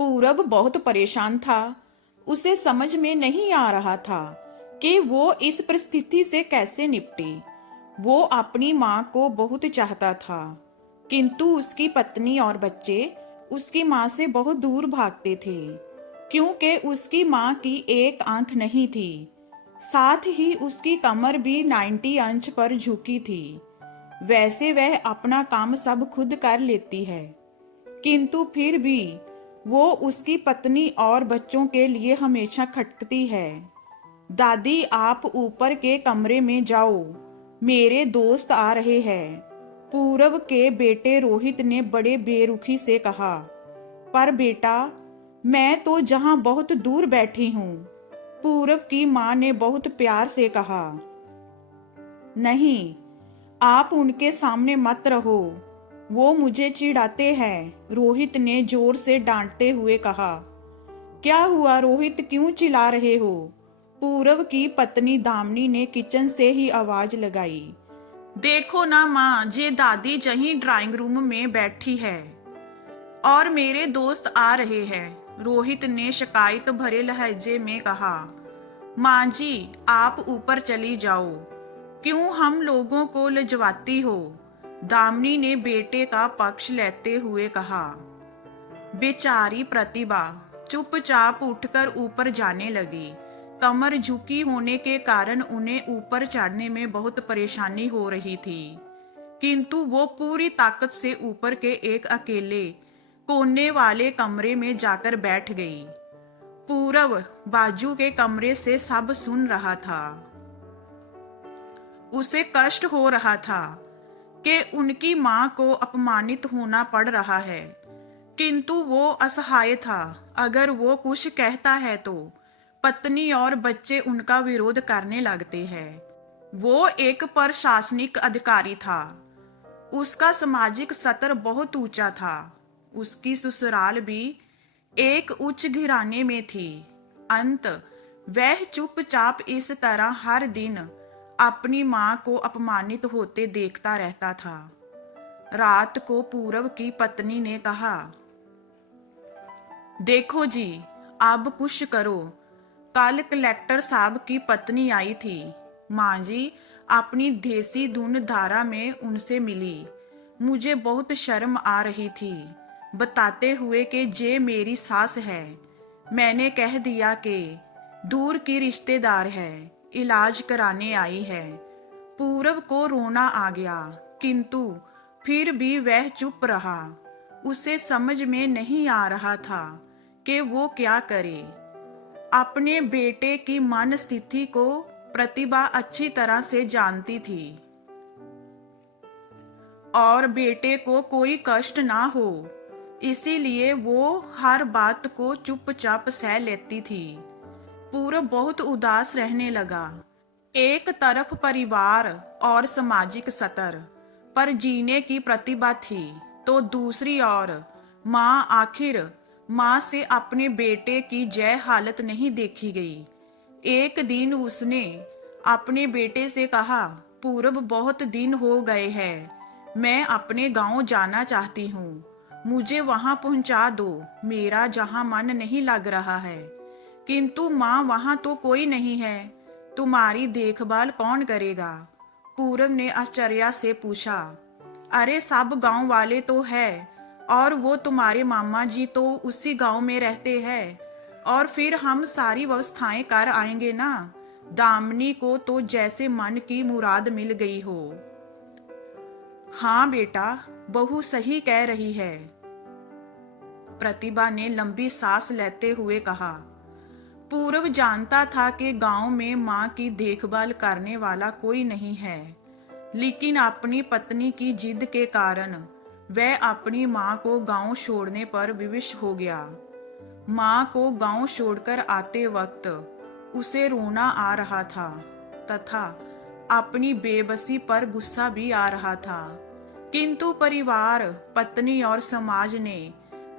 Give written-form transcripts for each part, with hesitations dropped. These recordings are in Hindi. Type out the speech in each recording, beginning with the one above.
पूरब बहुत परेशान था। उसे समझ में नहीं आ रहा था कि वो इस परिस्थिति से कैसे निपटे। वो अपनी माँ को बहुत चाहता था, किंतु उसकी पत्नी और बच्चे उसकी माँ से बहुत दूर भागते थे, क्योंकि उसकी माँ की एक आंख नहीं थी। साथ ही उसकी कमर भी 90 अंश पर झुकी थी। वैसे वह अपना काम सब खुद कर लेती है, किंतु फिर भी वो उसकी पत्नी और बच्चों के लिए हमेशा खटकती है। दादी, आप ऊपर के कमरे में जाओ, मेरे दोस्त आ रहे हैं, पूरब के बेटे रोहित ने बड़े बेरुखी से कहा। पर बेटा, मैं तो जहां बहुत दूर बैठी हूं, पूरब की मां ने बहुत प्यार से कहा। नहीं, आप उनके सामने मत रहो, वो मुझे चिढ़ाते हैं, रोहित ने जोर से डांटते हुए कहा। क्या हुआ रोहित, क्यों चिल्ला रहे हो? पूरब की पत्नी दामिनी ने किचन से ही आवाज लगाई। देखो ना माँ, जे दादी जहीं ड्राइंग रूम में बैठी है और मेरे दोस्त आ रहे हैं, रोहित ने शिकायत भरे लहजे में कहा। माँ जी, आप ऊपर चली जाओ, क्यों हम लोगों को लजवाती हो? दामिनी ने बेटे का पक्ष लेते हुए कहा। बेचारी प्रतिभा चुपचाप उठकर ऊपर जाने लगी। कमर झुकी होने के कारण उन्हें ऊपर चढ़ने में बहुत परेशानी हो रही थी, किंतु वो पूरी ताकत से ऊपर के एक अकेले कोने वाले कमरे में जाकर बैठ गई। पूरब बाजू के कमरे से सब सुन रहा था। उसे कष्ट हो रहा था कि उनकी मां को अपमानित होना पड़ रहा है, किंतु वो असहाय था। अगर वो कुछ कहता है तो पत्नी और बच्चे उनका विरोध करने लगते हैं। वो एक प्रशासनिक अधिकारी था। उसका सामाजिक स्तर बहुत ऊंचा था। उसकी ससुराल भी एक उच्च घराने में थी। अंत वह चुपचाप इस तरह हर दिन अपनी मां को अपमानित होते देखता रहता था। रात को पूरब की पत्नी ने कहा, देखो जी, अब कुछ करो। कल कलेक्टर साहब की पत्नी आई थी। माँ जी अपनी देसी धुन धारा में उनसे मिली। मुझे बहुत शर्म आ रही थी, बताते हुए कि जे मेरी सास है। मैंने कह दिया कि दूर की रिश्तेदार है, इलाज कराने आई है। पूरब को रोना आ गया, किंतु फिर भी वह चुप रहा। उसे समझ में नहीं आ रहा था कि वो क्या करे। अपने बेटे की मन स्थिति को प्रतिभा अच्छी तरह से जानती थी और बेटे को कोई कष्ट ना हो, इसीलिए वो हर बात को चुपचाप सह लेती थी। पूरब बहुत उदास रहने लगा। एक तरफ परिवार और सामाजिक स्तर पर जीने की प्रतिभा थी, तो दूसरी ओर माँ, आखिर माँ से अपने बेटे की जय हालत नहीं देखी गई। एक दिन उसने अपने बेटे से कहा, पूरब बहुत दिन हो गए हैं, मैं अपने गांव जाना चाहती हूँ, मुझे वहां पहुंचा दो, मेरा जहां मन नहीं लग रहा है। किंतु माँ, वहां तो कोई नहीं है, तुम्हारी देखभाल कौन करेगा? पूरब ने आश्चर्य से पूछा। अरे सब गांव वाले तो है, और वो तुम्हारे मामा जी तो उसी गांव में रहते हैं, और फिर हम सारी व्यवस्थाएं कर आएंगे ना। दामिनी को तो जैसे मन की मुराद मिल गई हो। हाँ बेटा, बहू सही कह रही है, प्रतिभा ने लंबी सांस लेते हुए कहा। पूरब जानता था कि गांव में मां की देखभाल करने वाला कोई नहीं है, लेकिन अपनी पत्नी की जिद के कारण वह अपनी मां को गांव छोड़ने पर विवश हो गया। मां को गांव छोड़कर आते वक्त उसे रोना आ रहा था तथा अपनी बेबसी पर गुस्सा भी आ रहा था, किंतु परिवार, पत्नी और समाज ने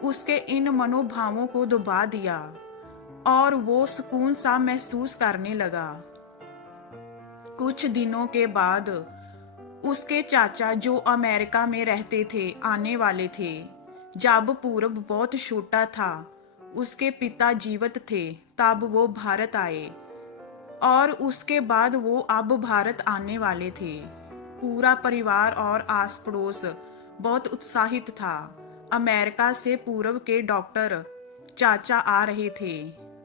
उसके इन मनोभावों को दबा दिया और वो सुकून सा महसूस करने लगा। कुछ दिनों के बाद उसके चाचा, जो अमेरिका में रहते थे, आने वाले थे। जब पूरब बहुत छोटा था, उसके पिता जीवित थे तब वो भारत आए और उसके बाद वो अब भारत आने वाले थे। पूरा परिवार और आस पड़ोस बहुत उत्साहित था। अमेरिका से पूर्व के डॉक्टर चाचा आ रहे थे।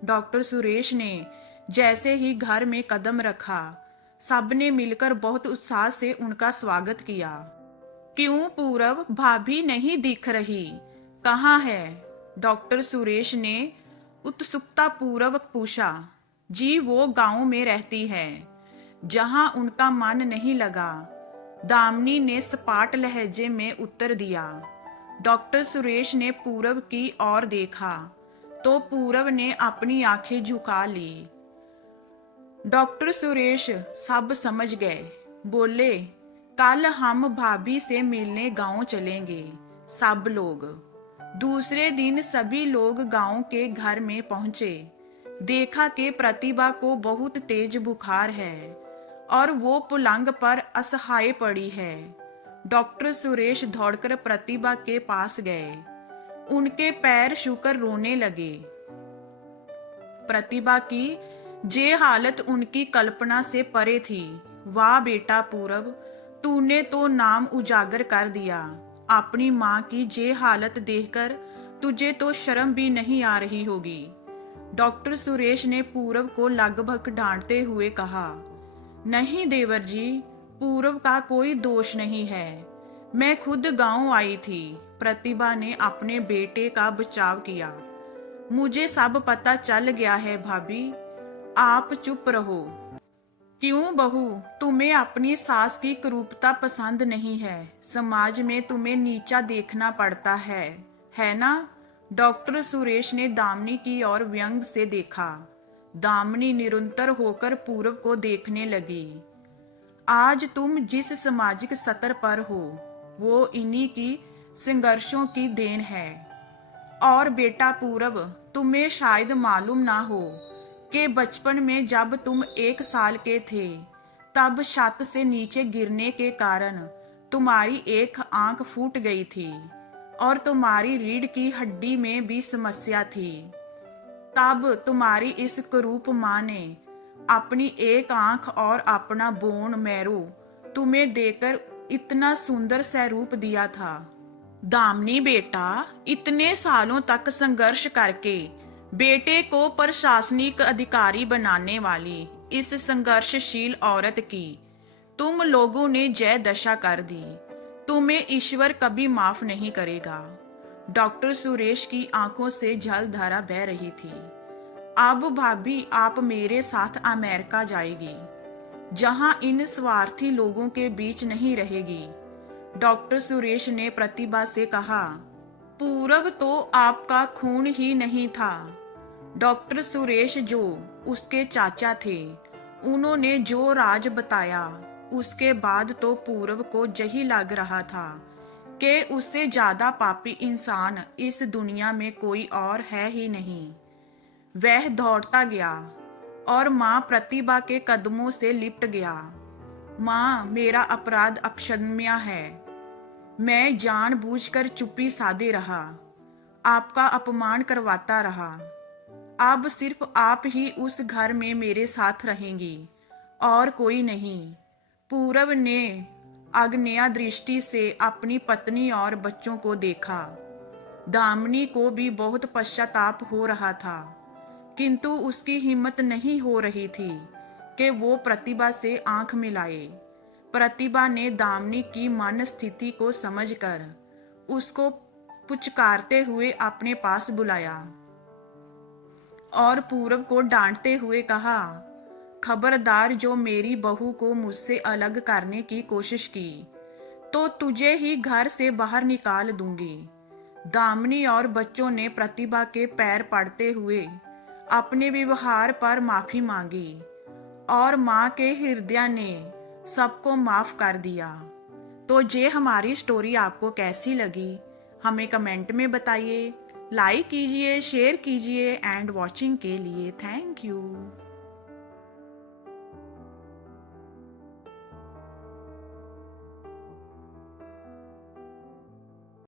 डॉक्टर सुरेश ने जैसे ही घर में कदम रखा, सबने मिलकर बहुत उत्साह से उनका स्वागत किया। क्यों पूरब, भाभी नहीं दिख रही, कहाँ है? डॉक्टर सुरेश ने उत्सुकता पूर्वक पूछा। जी वो गांव में रहती है, जहां उनका मन नहीं लगा, दामिनी ने सपाट लहजे में उत्तर दिया। डॉक्टर सुरेश ने पूरब की ओर देखा तो पूरब ने अपनी आंखें झुका ली। डॉक्टर सुरेश सब समझ गए। बोले, कल हम भाभी से मिलने गांव चलेंगे सब लोग। दूसरे दिन सभी लोग गांव के घर में पहुंचे। देखा कि प्रतिभा को बहुत तेज बुखार है और वो पलंग पर असहाय पड़ी है। डॉक्टर सुरेश दौड़कर प्रतिभा के पास गए, उनके पैर छूकर रोने लगे। प्रतिभा की जे हालत उनकी कल्पना से परे थी। वाह बेटा पूरब, तूने तो नाम उजागर कर दिया। अपनी माँ की जे हालत देखकर तुझे तो शर्म भी नहीं आ रही होगी। डॉक्टर सुरेश ने पूरब को लगभग डांटते हुए कहा। नहीं देवर जी, पूरब का कोई दोष नहीं है, मैं खुद गांव आई थी। प्रतिभा ने अपने बेटे का बचाव किया। मुझे सब पता चल गया है भाभी, आप चुप रहो। क्यों बहू, तुम्हें अपनी सास की क्रूरता पसंद नहीं है? समाज में तुम्हें नीचा देखना पड़ता है ना? डॉक्टर सुरेश ने दामिनी की ओर व्यंग से देखा। दामिनी निरंतर होकर पूरब को देखने लगी। आज तुम जिस सामाजिक स्तर पर हो वो इन्हीं की संघर्षों की देन है। और बेटा पूरब, तुम्हें शायद मालूम ना हो कि बचपन में जब तुम 1 साल के थे तब छत से नीचे गिरने के कारण तुम्हारी एक आंख फूट गई थी और तुम्हारी रीढ़ की हड्डी में भी समस्या थी। तब तुम्हारी इस कुरूप माँ ने अपनी एक आंख और अपना बोन मैरो तुम्हें देकर इतना सुंदर स्वरूप दिया था। दामिनी बेटा, इतने सालों तक संघर्ष करके बेटे को प्रशासनिक अधिकारी बनाने वाली इस संघर्षशील औरत की तुम लोगों ने जय दशा कर दी। तुम्हें ईश्वर कभी माफ नहीं करेगा। डॉक्टर सुरेश की आंखों से जलधारा बह रही थी। अब भाभी आप मेरे साथ अमेरिका जाएगी, जहां इन स्वार्थी लोगों के बीच नहीं रहेगी। डॉक्टर सुरेश ने प्रतिभा से कहा। पूरब तो आपका खून ही नहीं था। डॉक्टर सुरेश जो उसके चाचा थे, उन्होंने जो राज बताया उसके बाद तो पूरब को यही लग रहा था कि उससे ज्यादा पापी इंसान इस दुनिया में कोई और है ही नहीं। वह दौड़ता गया और माँ प्रतिभा के कदमों से लिपट गया। माँ, मेरा अपराध अक्षम्य है। मैं जानबूझकर चुप्पी साधे रहा, आपका अपमान करवाता रहा। अब सिर्फ आप ही उस घर में मेरे साथ रहेंगी और कोई नहीं। पूरब ने आग्नेय दृष्टि से अपनी पत्नी और बच्चों को देखा। दामिनी को भी बहुत पश्चाताप हो रहा था, किंतु उसकी हिम्मत नहीं हो रही थी कि वो प्रतिभा से आंख मिलाए। प्रतिभा ने दामिनी की मन स्थिति को समझकर उसको पुचकारते हुए अपने पास बुलाया और पूरब को डांटते हुए कहा, खबरदार, जो मेरी बहू को मुझसे अलग करने की कोशिश की तो तुझे ही घर से बाहर निकाल दूंगी। दामिनी और बच्चों ने प्रतिभा के पैर पड़ते हुए अपने व्यवहार पर माफी मांगी और माँ के हृदय ने सबको माफ कर दिया। तो ये हमारी स्टोरी आपको कैसी लगी हमें कमेंट में बताइए। लाइक कीजिए, शेयर कीजिए एंड वॉचिंग के लिए थैंक यू।